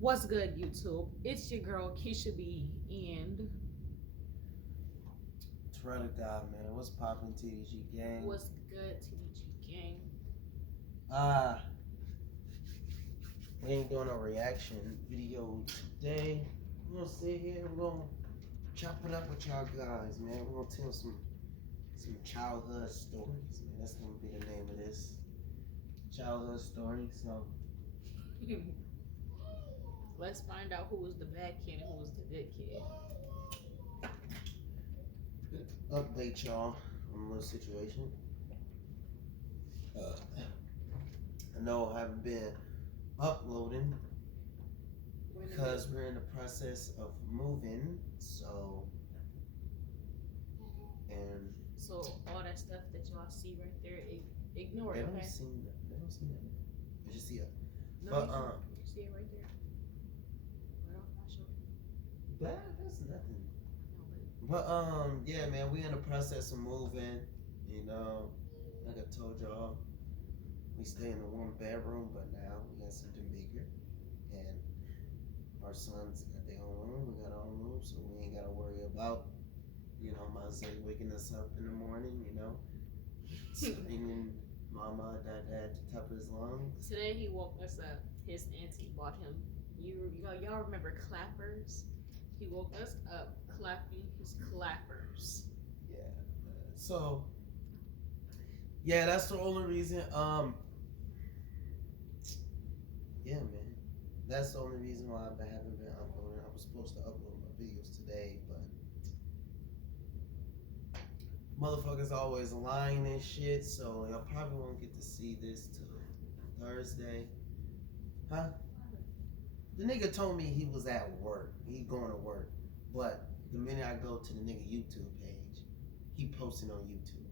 What's good, YouTube? It's your girl Keisha B, and Swear to God, man. What's poppin' TDG gang? what's good, TDG gang? Ah, we ain't doing a reaction video today. We're gonna sit here, we're gonna chop it up with y'all guys, man. We're gonna tell some childhood stories, man. That's gonna be the name of this. Childhood stories. So Let's find out who was the bad kid and who was the good kid. update y'all on a little situation. I know I haven't been uploading because we're in the process of moving, so all that stuff that y'all see right there, ignore they it. don't Okay. see that. They don't see that. They just see it. No, But you see it right there. Right off my shoulder. that's nothing. No, But yeah, man, we in the process of moving. You know, like I told y'all, we stay in a one bedroom, but now we got something bigger, and our sons got their own room. We got our own room, so we ain't gotta worry about, my son waking us up in the morning. Screaming, "Mama, Dad," at the top of his lungs. Today he woke us up. His auntie bought him. Y'all remember clappers? He woke us up clapping his clappers. Yeah, man. So, yeah, that's the only reason. Yeah, man. That's the only reason why I haven't been uploading. I was supposed to upload my videos today, but motherfuckers always lying and shit, so y'all probably won't get to see this till Thursday. Huh? The nigga told me he was at work. He going to work. But the minute I go to the nigga YouTube page, he posting on YouTube.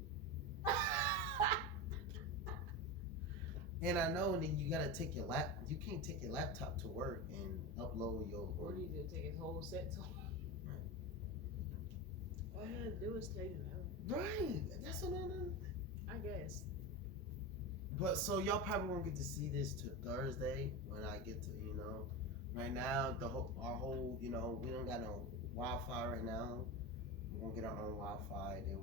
And I know that you gotta take your you can't take your laptop to work and upload your. What do you do? Take his whole set to him? Right. All he had to do is tell you no. Right. That's what I guess. But so y'all probably won't get to see this till Thursday when I get to, right now our whole, we don't got no Wi-Fi right now. We're gonna get our own Wi-Fi. Then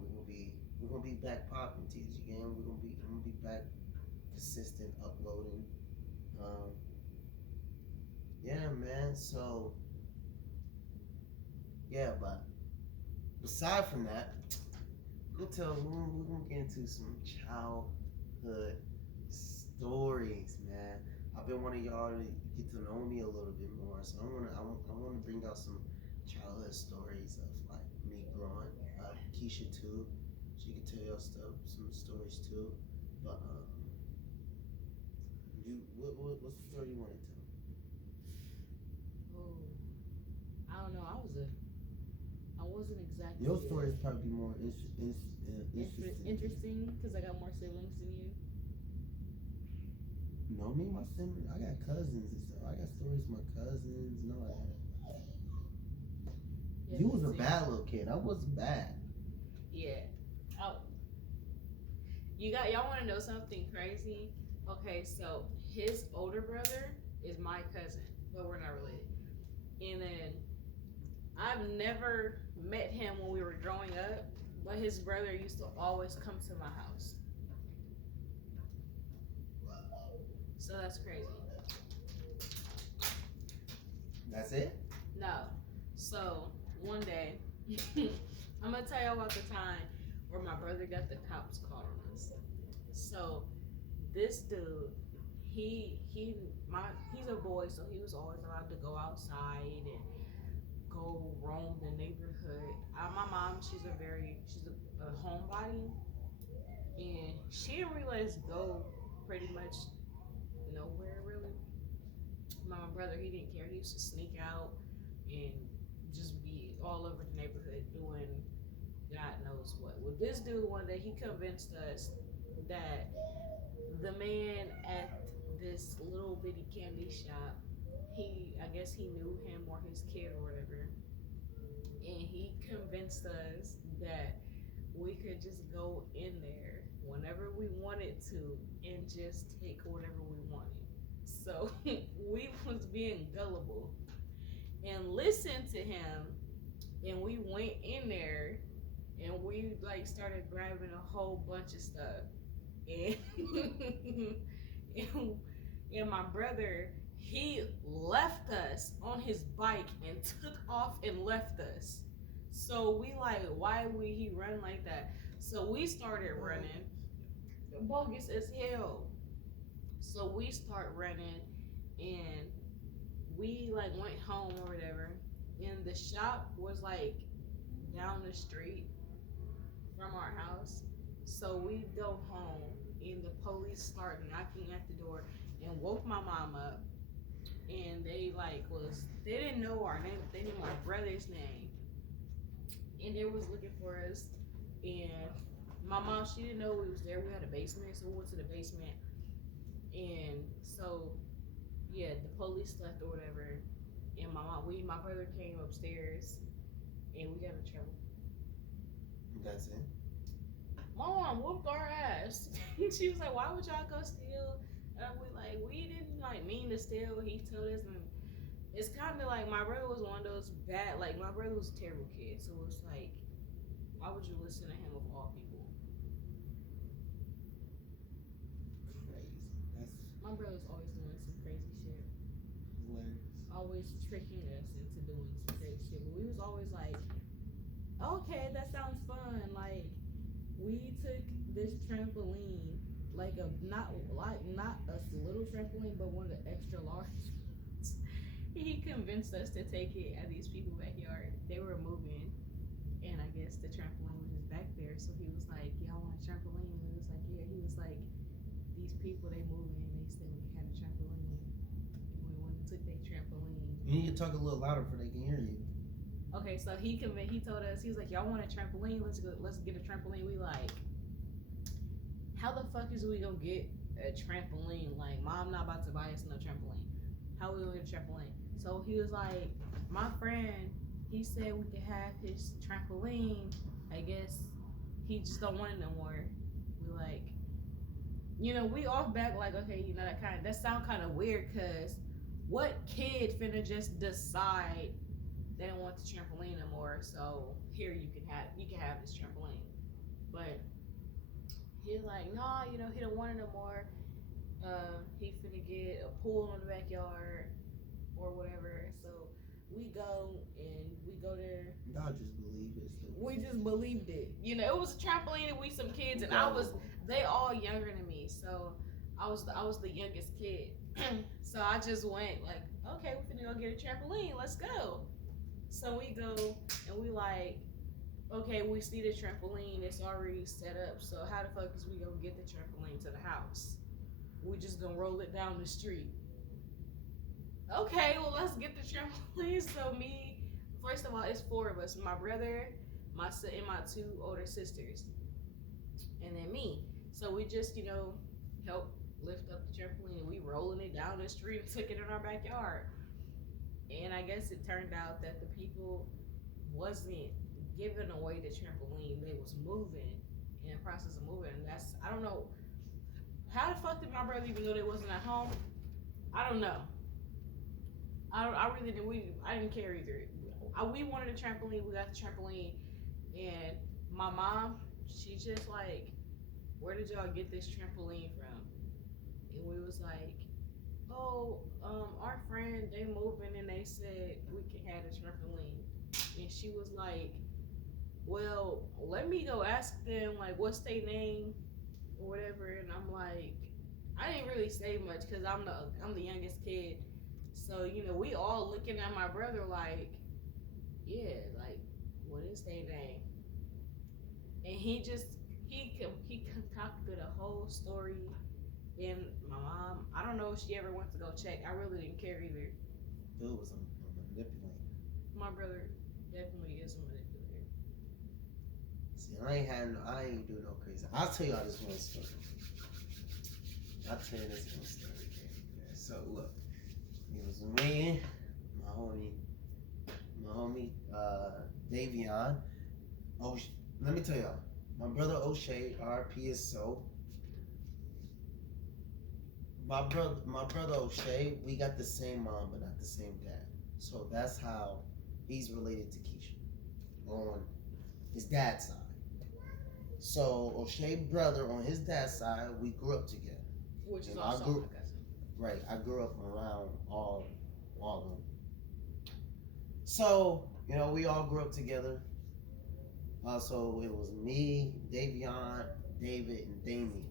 we're gonna be back popping TG game. I'm gonna be back consistent uploading. Yeah, man. So yeah, but aside from that, we're gonna get into some childhood stories, man. I've been wanting y'all to get to know me a little bit more, so I wanna bring out some childhood stories of like me growing up. Keisha too, she can tell y'all some stories too. But what's the story you want to tell? Oh, I don't know. I wasn't exactly. Your story is probably more interesting because I got more siblings than you. No, me and my siblings, I got cousins and stuff. I got stories with my cousins and all that. Yeah, you was a bad little kid. I wasn't bad. Yeah. Oh. Y'all want to know something crazy? Okay, so his older brother is my cousin, but we're not related. And then I've never met him when we were growing up, but his brother used to always come to my house. So that's crazy. That's it? No. So one day, I'm gonna tell you about the time where my brother got the cops called on us. So this dude, he's a boy, so he was always allowed to go outside and go roam the neighborhood. My mom, she's a homebody, and she didn't really let us go pretty much nowhere really. My brother, he didn't care. He used to sneak out and just be all over the neighborhood doing God knows what. Well, this dude one day he convinced us that the man at this little bitty candy shop, I guess he knew him or his kid or whatever, and he convinced us that we could just go in there whenever we wanted to and just take whatever we wanted. So we was being gullible and listened to him, and we went in there and we like started grabbing a whole bunch of stuff, and and, and my brother, he left us on his bike and took off and left us. So we like, why would he run like that? So we started running, bogus as hell. So we start running, and we like went home or whatever, and the shop was like down the street from our house. So we go home, and the police start knocking at the door and woke my mom up. And they didn't know our name, they knew my brother's name, and they was looking for us. And my mom, she didn't know we was there. We had a basement, so we went to the basement. And so yeah, the police left or whatever. And my brother came upstairs, and we got in trouble. That's it. My mom whooped our ass. She was like, "Why would y'all go steal?" And we like, we didn't like mean to steal. He told us, and it's kind of like my brother was one of those bad. Like my brother was a terrible kid, so it's like, why would you listen to him of all people? Crazy. That's My brother's always doing some crazy shit, hilarious. always tricking us into doing some crazy shit. But we was always like, okay, that sounds fun. Like we took this trampoline, like a not a little trampoline, but one of the extra large ones. He convinced us to take it at these people's backyard. They were moving, and I guess the trampoline was just back there. So he was like, "Y'all want a trampoline?" And we was like, "Yeah." He was like, "These people, they moving. They said we can have a trampoline." And we went and took their trampoline. You need to talk a little louder so they can hear you. Okay, so he told us, he was like, "Y'all want a trampoline? Let's get a trampoline." We like, how the fuck is we gonna get a trampoline? Like, mom not about to buy us no trampoline. How we gonna get a trampoline? So he was like, my friend, he said we could have his trampoline. I guess he just don't want it no more. We like, we off back like, okay, that sound kind of weird, cause what kid finna just decide they don't want the trampoline no more? So here you can have this trampoline. But he's like, no, he don't want it no more. He finna get a pool in the backyard or whatever. So we go there. Y'all just believe it. We just believed it. It was a trampoline and we some kids, and they all younger than me. So I was the youngest kid. So I just went like, okay, we finna go get a trampoline. Let's go. So we go, and we like, okay, we see the trampoline. It's already set up. So how the fuck is we gonna get the trampoline to the house? We just gonna roll it down the street. Okay, well, let's get the trampoline. So first of all, it's four of us. My brother, my son, and my two older sisters. And then me. So we just, help lift up the trampoline, and we rolling it down the street and took it in our backyard. And I guess it turned out that the people wasn't giving away the trampoline. They was moving, in the process of moving. And I don't know, how the fuck did my brother even know they wasn't at home? I don't know. I really didn't. I didn't care either. We wanted a trampoline. We got the trampoline, and my mom, she just like, where did y'all get this trampoline from? And we was like, oh, our friend, they moving, and they said we can have a trampoline. And she was like, well, let me go ask them, like, what's their name or whatever. And I'm like, I didn't really say much because I'm the youngest kid. So, we all looking at my brother like, yeah, like, what is their name? And he concocted a whole story. And my mom, I don't know if she ever went to go check. I really didn't care either. Dude was a manipulator. My brother definitely is a manipulator. See, I ain't do no crazy. I'll tell y'all this one story. Okay? So look, it was me, my homie, Davion. Oh, let me tell y'all, my brother O'Shea, RP is so. my brother O'Shea, we got the same mom but not the same dad. So that's how he's related to Keisha on his dad's side. So O'Shea brother on his dad's side, we grew up together. Which is And also my cousin. right. I grew up around all of them. So we all grew up together. So it was me, Davion, David, and Damien.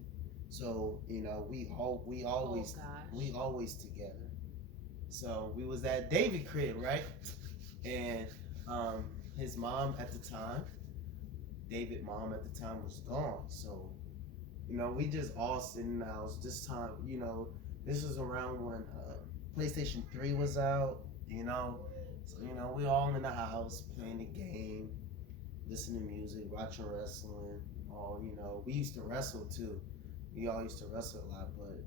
So we always Oh gosh. we always together. So we was at David crib, right? And his mom at the time, David mom at the time was gone. So we just all sitting in the house. This time, this was around when PlayStation 3 was out. So we all in the house playing the game, listening to music, watching wrestling. All we used to wrestle too. We all used to wrestle a lot, but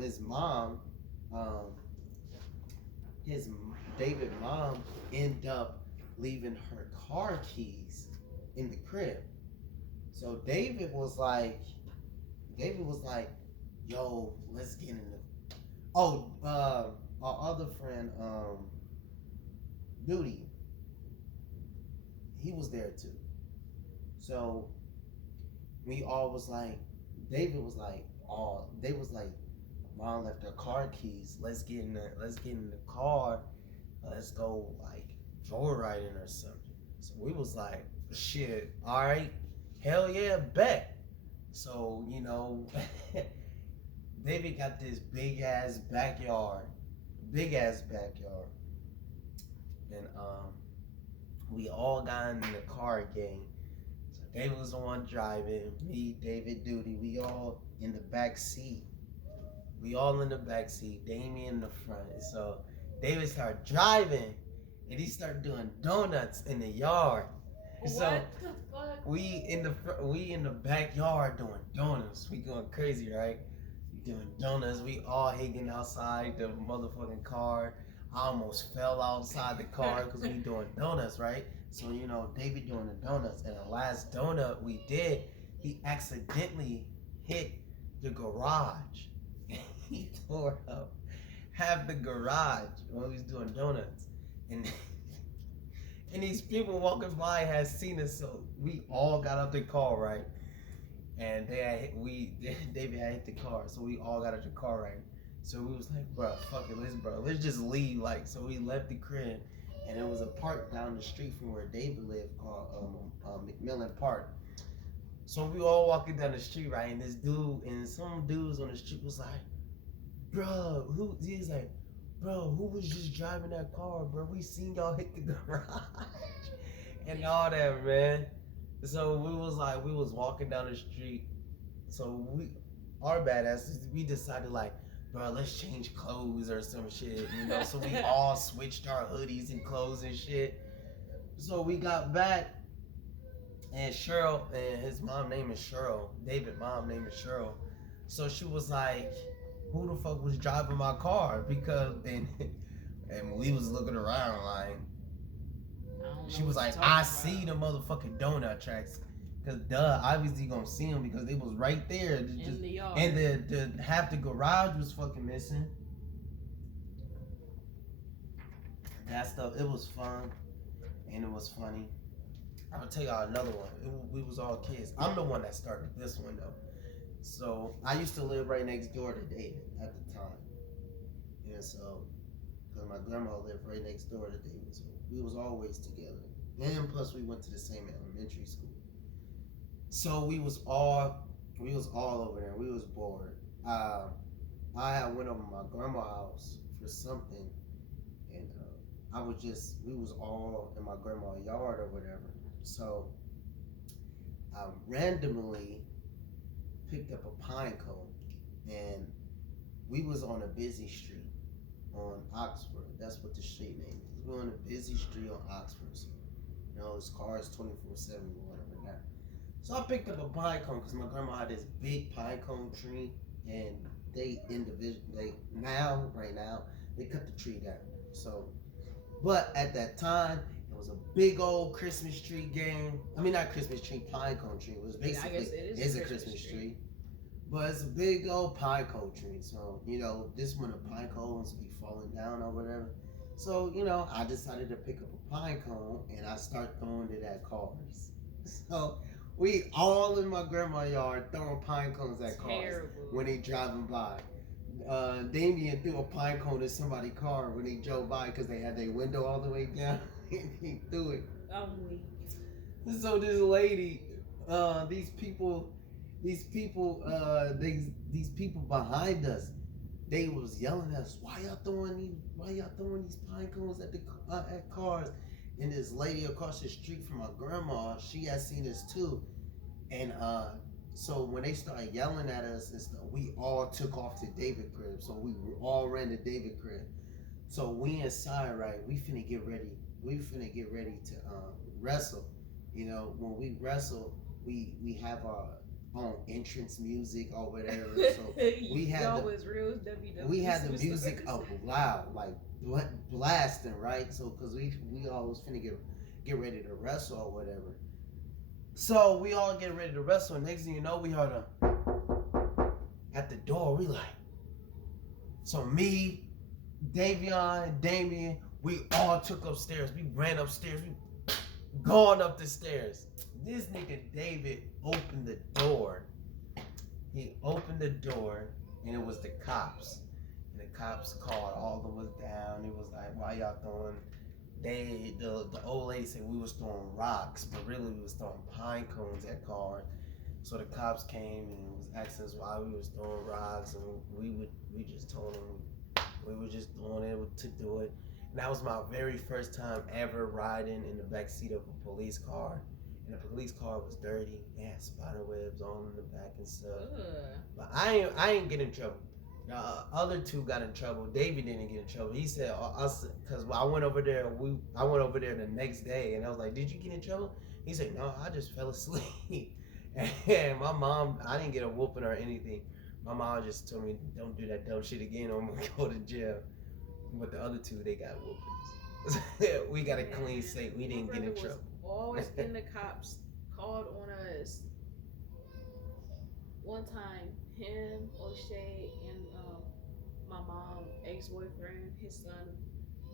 his mom, um, his David mom, ended up leaving her car keys in the crib. So David was like, "Yo, let's get in the." Oh, our other friend, Duty, he was there too. So we all was like, David was like, oh, they was like, Mom left her car keys. Let's get in the car. Let's go like joyriding or something. So we was like, shit, all right, hell yeah, bet. So David got this big ass backyard, and we all got in the car again. So David was the one driving, me, David, Duty. We all in the back seat. Damien in the front. So David started driving, and he started doing donuts in the yard. So What the fuck? we in the backyard doing donuts. We going crazy, right? We doing donuts. We all hanging outside the motherfucking car. I almost fell outside the car because we doing donuts, right? So David doing the donuts, and the last donut we did, he accidentally hit the garage. He tore up half the garage while he was doing donuts, and and these people walking by had seen us, so we all got out the car, right? And David had hit the car, so we all got out the car, right? So we was like, bro, fuck it, let's just leave, like. So we left the crib, and it was a park down the street from where David lived called McMillan Park. So we all walking down the street, right? And this dude and some dudes on the street was like, bro, he's like, bro, who was just driving that car, bro? We seen y'all hit the garage and all that, man. So we was walking down the street. So our badasses, we decided like, bro, let's change clothes or some shit, So we all switched our hoodies and clothes and shit. So we got back, and Cheryl, and his mom name is Cheryl. David's mom name is Cheryl. So she was like, who the fuck was driving my car? Because and we was looking around like, she was like, I see the motherfucking donut tracks. Cause obviously gonna see them because they was right there. In the yard. And the half the garage was fucking missing. That stuff, it was fun, and it was funny. I'll tell y'all another one. We was all kids. I'm the one that started this one though. So I used to live right next door to David at the time, and so because my grandma lived right next door to David, so we was always together. And plus we went to the same elementary school. So we was all over there. We was bored. I had went over to my grandma's house for something, and we was all in my grandma's yard or whatever. So I randomly picked up a pine cone, and we was on a busy street on Oxford. That's what the street name is. We were on a busy street on Oxford. So, it's cars 24/7 or whatever that. So I picked up a pine cone because my grandma had this big pine cone tree, and right now they cut the tree down. So, but at that time it was a big old Christmas tree game. I mean, not Christmas tree, pine cone tree. It was basically I guess it is a Christmas tree. But it's a big old pine cone tree. So, this when the pine cones be falling down or whatever. So, I decided to pick up a pine cone and I start throwing it at cars. So we all in my grandma's yard throwing pine cones at cars when they driving by. Damien threw a pine cone at somebody's car when he drove by because they had their window all the way down and he threw it. I'm weak. So this lady, these people, these people behind us, they was yelling at us, why y'all throwing these pine cones at cars? And this lady across the street from my grandma, she had seen this too. And so when they started yelling at us, we all took off to David crib. So we all ran to David crib. So we inside, right? We finna get ready. We finna get ready to wrestle. When we wrestle, we have our own entrance music or whatever. So we had the music up loud, like blasting, right? So because we always finna get ready to wrestle or whatever. So we all get ready to wrestle, and next thing you know, we heard at the door. We like, so me, Davion, Damien, we all took upstairs. We ran upstairs. We gone up the stairs. This nigga David opened the door. He opened the door, and it was the cops. And the cops called all of us down. It was like, why y'all throwing? The old lady said we was throwing rocks, but really we was throwing pine cones at cars. So the cops came and was asking us why we was throwing rocks, and we just told them we were just doing it to do it. And that was my very first time ever riding in the back seat of a police car. And the police car was dirty. It had spider webs all in the back and stuff. But I ain't get in trouble. The other two got in trouble. David didn't get in trouble. He said, because I went over there. I went over there the next day, and I was like, "Did you get in trouble?" He said, "No, I just fell asleep." And my mom, I didn't get a whooping or anything. My mom just told me, "Don't do that dumb shit again, or I'm gonna go to jail." But the other two, they got whoopings. We got a clean slate. We didn't get in trouble. Always getting the cops called on us. One time, him, O'Shea, and my mom, ex-boyfriend, his son,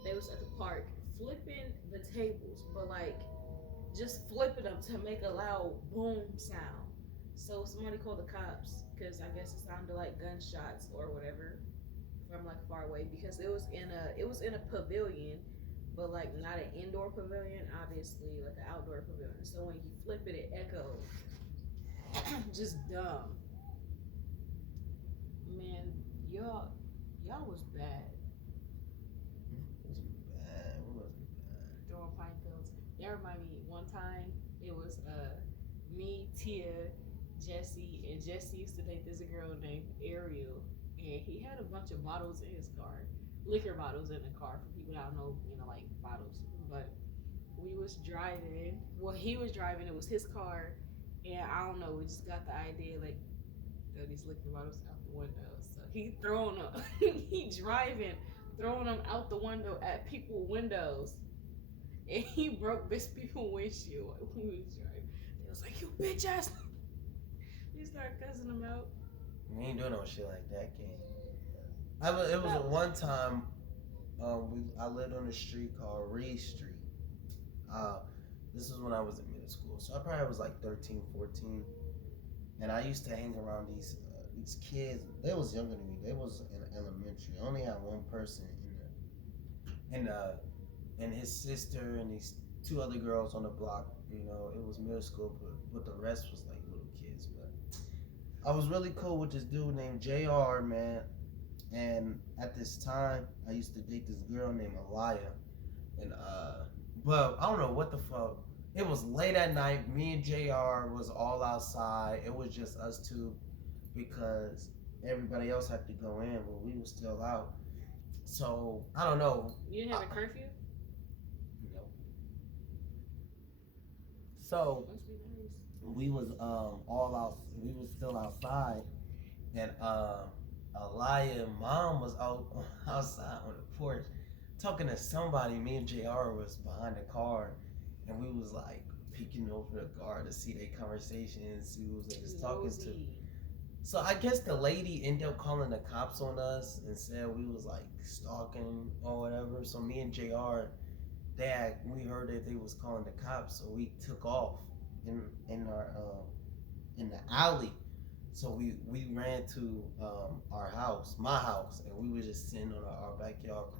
they was at the park flipping the tables, but like just flipping them to make a loud boom sound. So somebody called the cops because I guess it sounded like gunshots or whatever from like far away because it was in a pavilion, but like not an indoor pavilion, obviously like an outdoor pavilion. So when you flip it, it echoed. Just dumb. Man, y'all was bad. It wasn't bad. It wasn't bad. Throwing pine cones. That remind me one time it was me, Tia, Jesse, and Jesse used to date this girl named Ariel, and he had a bunch of bottles in his car, liquor bottles in the car for people that don't know, like bottles. But we was driving. Well, he was driving. It was his car, and I don't know. We just got the idea like throw these liquor bottles out the window. So he throwing them. He driving, throwing them out the window at people's windows, and he broke this people's windshield when we was driving. It was like, "You bitch ass." He started cussing them out. We ain't doing no shit like that, King. It was one time. I lived on a street called Reed Street. This was when I was in middle school, so I probably was like 13, 14, and I used to hang around these kids. They was younger than me. They was in elementary. I only had one person and his sister and these two other girls on the block. It was middle school, but the rest was like little kids. But I was really cool with this dude named JR, man. And at this time, I used to date this girl named Aliyah. And but I don't know what the fuck. It was late at night. Me and JR was all outside. It was just us two because everybody else had to go in, but we were still out. So I don't know. You didn't have a curfew? No. So we was all out. We was still outside, and Aliyah mom was outside on the porch talking to somebody. Me and JR was behind the car, and we was like peeking over the car to see their conversation and see who they was talking to. So I guess the lady ended up calling the cops on us and said we was like stalking or whatever. So me and Jr. We heard that they was calling the cops, so we took off in our in the alley. So we ran to our house, my house, and we were just sitting on our backyard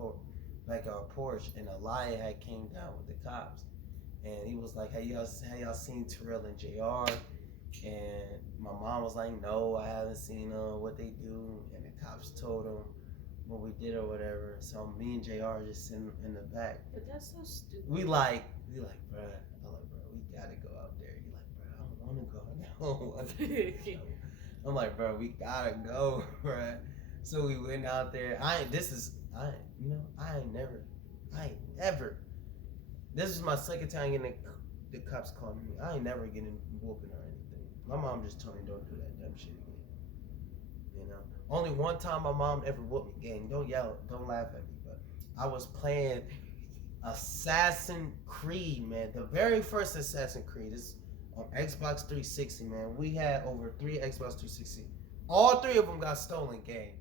porch, and a lion had came down with the cops, and he was like, "Hey y'all seen Terrell and Jr.?" And my mom was like, "No, I haven't seen what they do." And the cops told them what we did or whatever. So me and Jr. just sitting in the back. But that's so stupid. We like, bruh. I'm like, bro, we gotta go out there. You like, bro, I don't want to go. I don't want to go. I'm like, bro, we gotta go, bro. So we went out there. I ain't never. This is my second time getting the cops calling me. I ain't never getting whooping or anything. My mom just told me don't do that dumb shit again. You know, only one time my mom ever whooped me. Gang, don't yell, don't laugh at me. But I was playing Assassin's Creed, man. The very first Assassin's Creed is on Xbox 360, man. We had over 3 Xbox 360. All 3 of them got stolen, gang.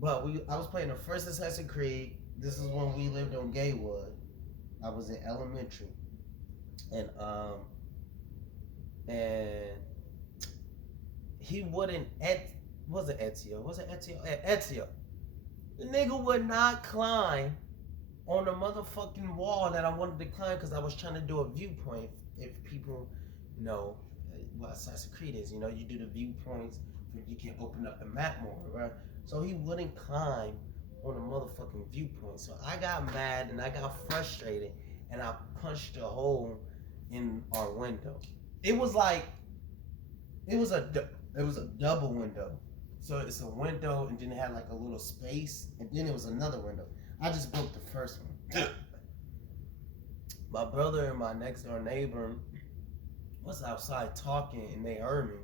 But I was playing the first Assassin's Creed. This is when we lived on Gaywood. I was in elementary. And he wouldn't was it Ezio? Ezio. The nigga would not climb on the motherfucking wall that I wanted to climb because I was trying to do a viewpoint. If people know what Assassin's Creed is, you know, you do the viewpoints where you can open up the map more, right? So he wouldn't climb on the motherfucking viewpoint. So I got mad and I got frustrated and I punched a hole in our window. It was a double window. So it's a window and then it had like a little space and then it was another window. I just broke the first one. My brother and my next door neighbor was outside talking and they heard me.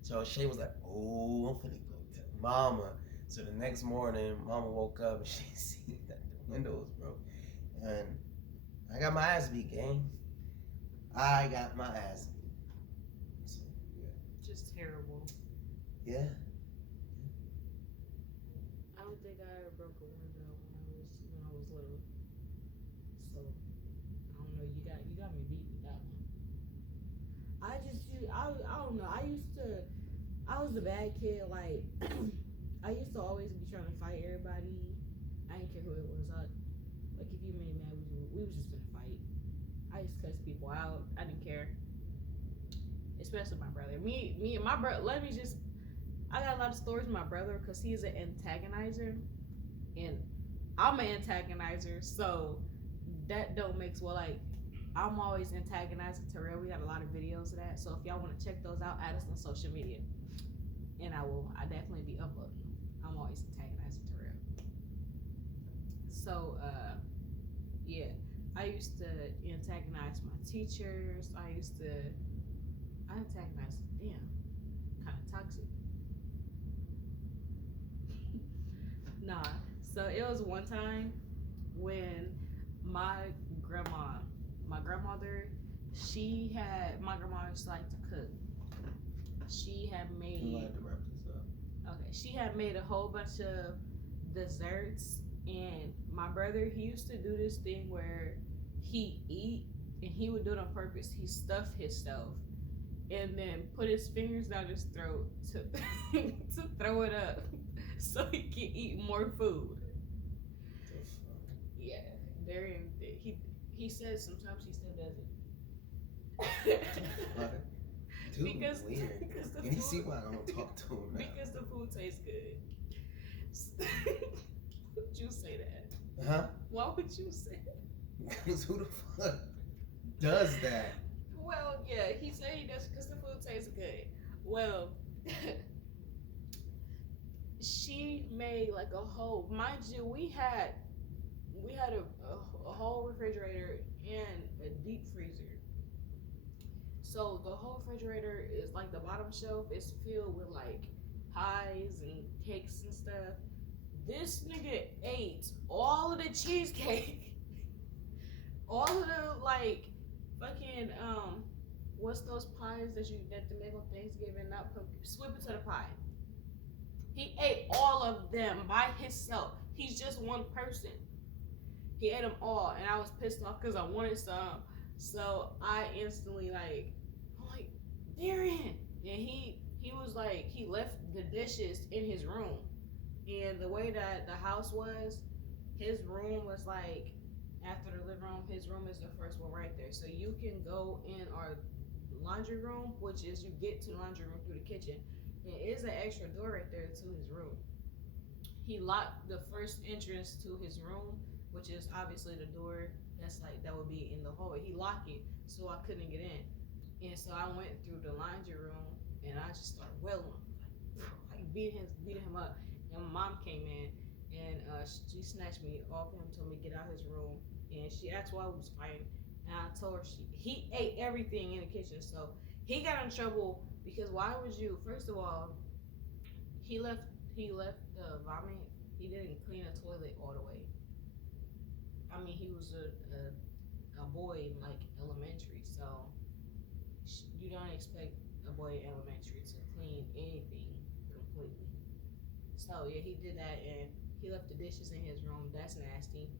So Shay was like, "Oh, I'm finna go tell Mama." So the next morning, Mama woke up and she seen that the window was broke. And I got my ass beat, gang. I got my ass beat. So, yeah. Just terrible. Yeah. I don't think I ever broke a window when I was little. So I don't know. You got me beat with that one. I don't know. I was a bad kid. Like I used to always be trying to fight everybody. I didn't care who it was. Like if you made me mad, we was just gonna fight. I used to cuss people out. I didn't care. Especially my brother. Me and my brother. I got a lot of stories with my brother because he's an antagonizer, and I'm an antagonizer. So that don't make well like. I'm always antagonizing Terrell. We got a lot of videos of that. So if y'all want to check those out, add us on social media. And I definitely be uploading them. I'm always antagonizing Terrell. So, yeah. I used to antagonize my teachers. I antagonized them. Kind of toxic. Nah. So it was one time when my grandmother, my grandma used to like to cook. She had made. We had to wrap this up. Okay, she had made a whole bunch of desserts, and my brother, he used to do this thing where he eat, and he would do it on purpose. He stuffed himself, and then put his fingers down his throat to to throw it up, so he can eat more food. Yeah, he says sometimes he still does it. Dude, because weird. Can you see why I don't talk to him now? Because the food tastes good. Why would you say that? Huh? Why would you say that? Because who the fuck does that? Well, yeah, he said he does because the food tastes good. Well, she made like a whole. Mind you, we had a whole refrigerator and a deep freezer. So the whole refrigerator is like the bottom shelf is filled with like pies and cakes and stuff. This nigga ate all of the cheesecake, all of the like fucking what's those pies that they make on Thanksgiving? Not pumpkin, sweet potato pie. He ate all of them by himself. He's just one person. He ate them all, and I was pissed off because I wanted some. So I instantly I'm like, Darren, and he was like, he left the dishes in his room, and the way that the house was, his room was like after the living room. His room is the first one right there, so you can go in our laundry room, which is you get to the laundry room through the kitchen. There is an extra door right there to his room. He locked the first entrance to his room, which is obviously the door that would be in the hallway. He locked it so I couldn't get in. And so I went through the laundry room and I just started wailing, like beating him up. And my mom came in and she snatched me off him, told me to get out his room, and she asked why we was fighting. And I told her he ate everything in the kitchen, so he got in trouble because why would you? First of all, he left the vomit. He didn't clean the toilet all the way. I mean, he was a boy in like elementary, so you don't expect a boy in elementary to clean anything completely. So yeah, he did that, and he left the dishes in his room. That's nasty.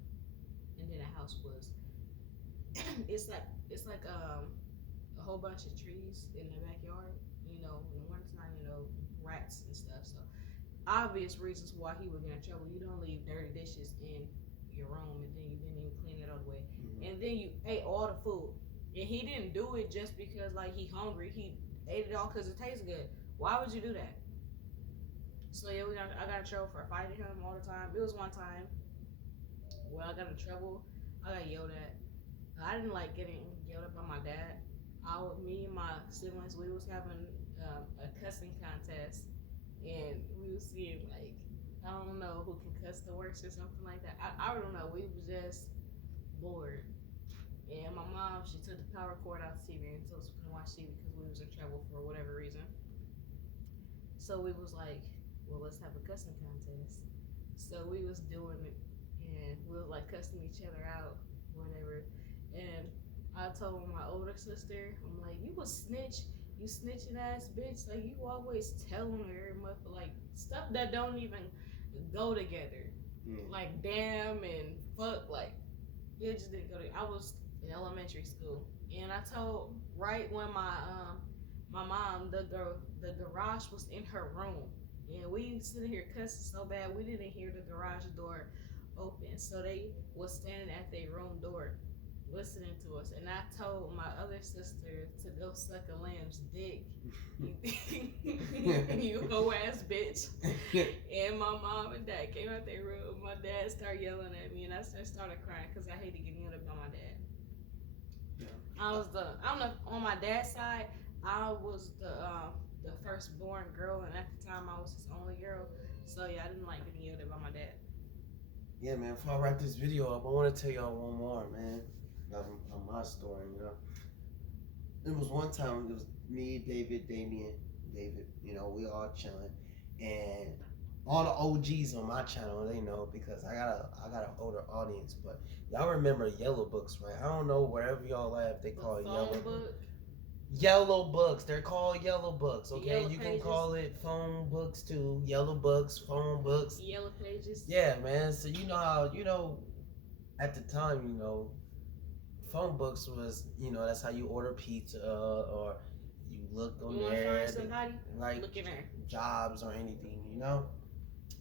And then the house was it's like a whole bunch of trees in the backyard. You know, in the wintertime, rats and stuff. So obvious reasons why he would get in trouble. You don't leave dirty dishes in your room and then you didn't even clean it all the way. Mm-hmm. And then you ate all the food. And he didn't do it just because like he hungry. He ate it all because it tastes good. Why would you do that? So yeah, I got in trouble for fighting him all the time. It was one time where I got in trouble. I got yelled at. I didn't like getting yelled at by my dad. Me and my siblings, we was having a cussing contest, and we was seeing like, I don't know who can cuss the worst or something like that. I don't know. We was just bored, and my mom, she took the power cord out of the TV and told us we couldn't watch TV because we was in trouble for whatever reason. So we was like, well, let's have a cussing contest. So we was doing it, and we was like cussing each other out, whatever. And I told my older sister, I'm like, you a snitch, you snitching ass bitch. Like, you always telling her like stuff that don't even go together. Like damn and fuck, like it just didn't go together. I was in elementary school, and I told right when my mom, the garage was in her room, and we sitting here cussing so bad we didn't hear the garage door open, so they was standing at their room door listening to us. And I told my other sister to go suck a lamb's dick. You hoe ass bitch. And my mom and dad came out their room. My dad started yelling at me, and I started crying because I hated getting yelled at by my dad. Yeah. I'm on my dad's side, I was the firstborn girl, and at the time I was his only girl. So yeah, I didn't like getting yelled at by my dad. Yeah, man, before I wrap this video up, I want to tell y'all one more, man. From my story, It was one time, it was me, David, Damien, we all chilling, and all the OGs on my channel, they know because I got an older audience. But y'all remember Yellow Books, right? I don't know wherever y'all at, they call it Yellow Books. Yellow Books, they're called Yellow Books, okay? Yellow you pages. Can call it phone books too, Yellow Books, phone books. Yellow pages. Yeah, man. So you know how at the time, phone books was, that's how you order pizza, or you look on there, like look in there, jobs or anything,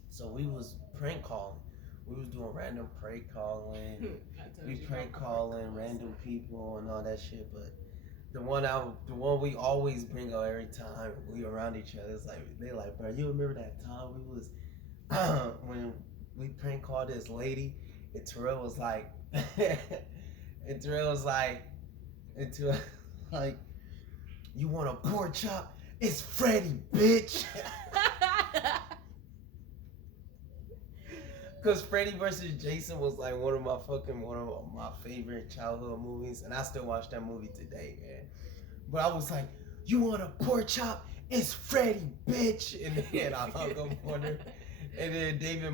So we was prank calling. We was doing random prank calling. We prank calling random people and all that shit. But the one we always bring up every time we around each other is like, they like, bro, you remember that time we was when we prank called this lady, and Terrell was like. And Terrell was like, you want a pork chop? It's Freddy, bitch. Because Freddy versus Jason was like one of my favorite childhood movies, and I still watch that movie today, man. But I was like, you want a pork chop? It's Freddy, bitch. And then I hung up on her, and then David